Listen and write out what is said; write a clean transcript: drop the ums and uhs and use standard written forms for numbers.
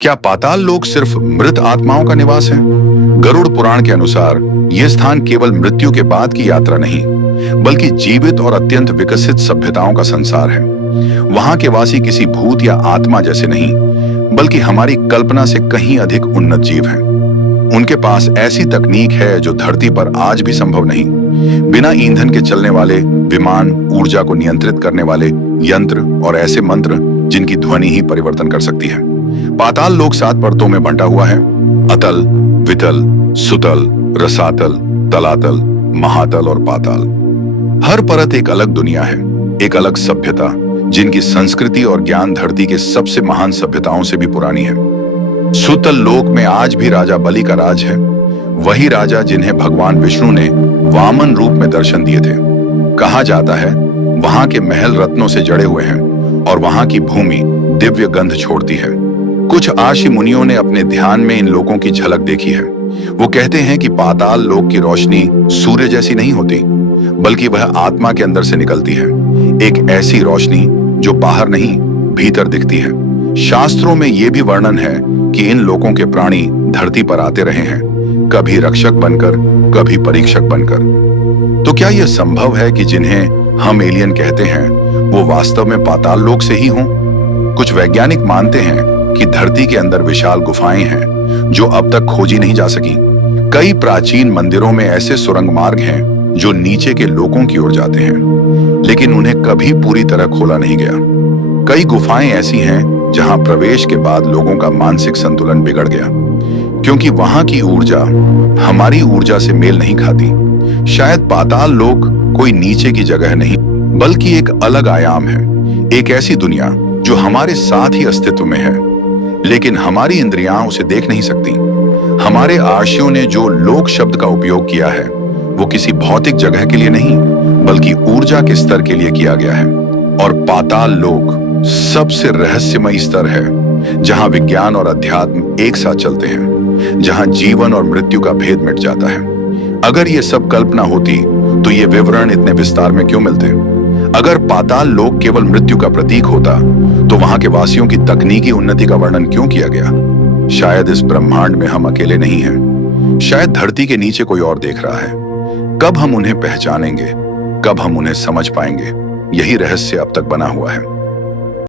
क्या पाताल लोक सिर्फ मृत आत्माओं का निवास है? गरुड़ पुराण के अनुसार यह स्थान केवल मृत्यु के बाद की यात्रा नहीं, बल्कि जीवित और अत्यंत विकसित सभ्यताओं का संसार है। वहां के वासी किसी भूत या आत्मा जैसे नहीं, बल्कि हमारी कल्पना से कहीं अधिक उन्नत जीव हैं। उनके पास ऐसी तकनीक है जो धरती पर आज भी संभव नहीं। बिना ईंधन के चलने वाले विमान, ऊर्जा को नियंत्रित करने वाले यंत्र और ऐसे मंत्र जिनकी ध्वनि ही परिवर्तन कर सकती है। पाताल लोक 7 परतों में बंटा हुआ है: अतल, वितल, सुतल, रसातल, तलातल, महातल और पाताल। हर परत एक अलग दुनिया है, एक अलग सभ्यता, जिनकी संस्कृति और ज्ञान धरती के सबसे महान सभ्यताओं से भी पुरानी है। सुतल लोक में आज भी राजा बलि का राज है, वही राजा जिन्हें भगवान विष्णु ने वामन रूप में दर्शन दिए थे। कहा जाता है वहां के महल रत्नों से जड़े हुए हैं और वहां की भूमि दिव्य गंध छोड़ती है। कुछ आर्षि मुनियों ने अपने ध्यान में इन लोकों की झलक देखी है। वो कहते हैं कि पाताल लोक की रोशनी सूर्य जैसी नहीं होती, बल्कि वह आत्मा के अंदर से निकलती है, एक ऐसी रोशनी जो बाहर नहीं भीतर दिखती है। शास्त्रों में यह भी वर्णन है कि इन लोकों के प्राणी धरती पर आते रहे हैं, कभी रक्षक बनकर, कभी परीक्षक बनकर। तो क्या यह संभव है कि जिन्हें हम एलियन कहते हैं वो वास्तव में पाताल लोक से ही हों? कुछ वैज्ञानिक मानते हैं कि धरती के अंदर विशाल गुफाएं हैं जो अब तक खोजी नहीं जा सकी। कई प्राचीन मंदिरों में ऐसे सुरंग मार्ग हैं जो नीचे के लोकों की ओर जाते हैं, लेकिन उन्हें कभी पूरी तरह खोला नहीं गया। कई गुफाएं ऐसी हैं जहां प्रवेश के बाद लोगों का मानसिक संतुलन बिगड़ गया, क्योंकि वहां की ऊर्जा हमारी ऊर्जा से मेल नहीं खाती। शायद पाताल लोक कोई नीचे की जगह नहीं, बल्कि एक अलग आयाम है, एक ऐसी दुनिया जो हमारे साथ ही अस्तित्व में है, लेकिन हमारी इंद्रियां उसे देख नहीं सकती। हमारे आर्षियों ने जो लोक शब्द का उपयोग किया है वो किसी भौतिक जगह के लिए नहीं, बल्कि ऊर्जा के स्तर के लिए किया गया है। और पाताल लोक सबसे रहस्यमयी स्तर है, जहां विज्ञान और अध्यात्म एक साथ चलते हैं, जहां जीवन और मृत्यु का भेद मिट जाता है। अगर ये सब कल्पना होती तो ये विवरण इतने विस्तार में क्यों मिलते? अगर पाताल लोक केवल मृत्यु का प्रतीक होता तो वहां के वासियों की तकनीकी उन्नति का वर्णन क्यों किया गया? शायद इस ब्रह्मांड में हम अकेले नहीं हैं, शायद धरती के नीचे कोई और देख रहा है। कब हम उन्हें पहचानेंगे, कब हम उन्हें समझ पाएंगे, यही रहस्य अब तक बना हुआ है।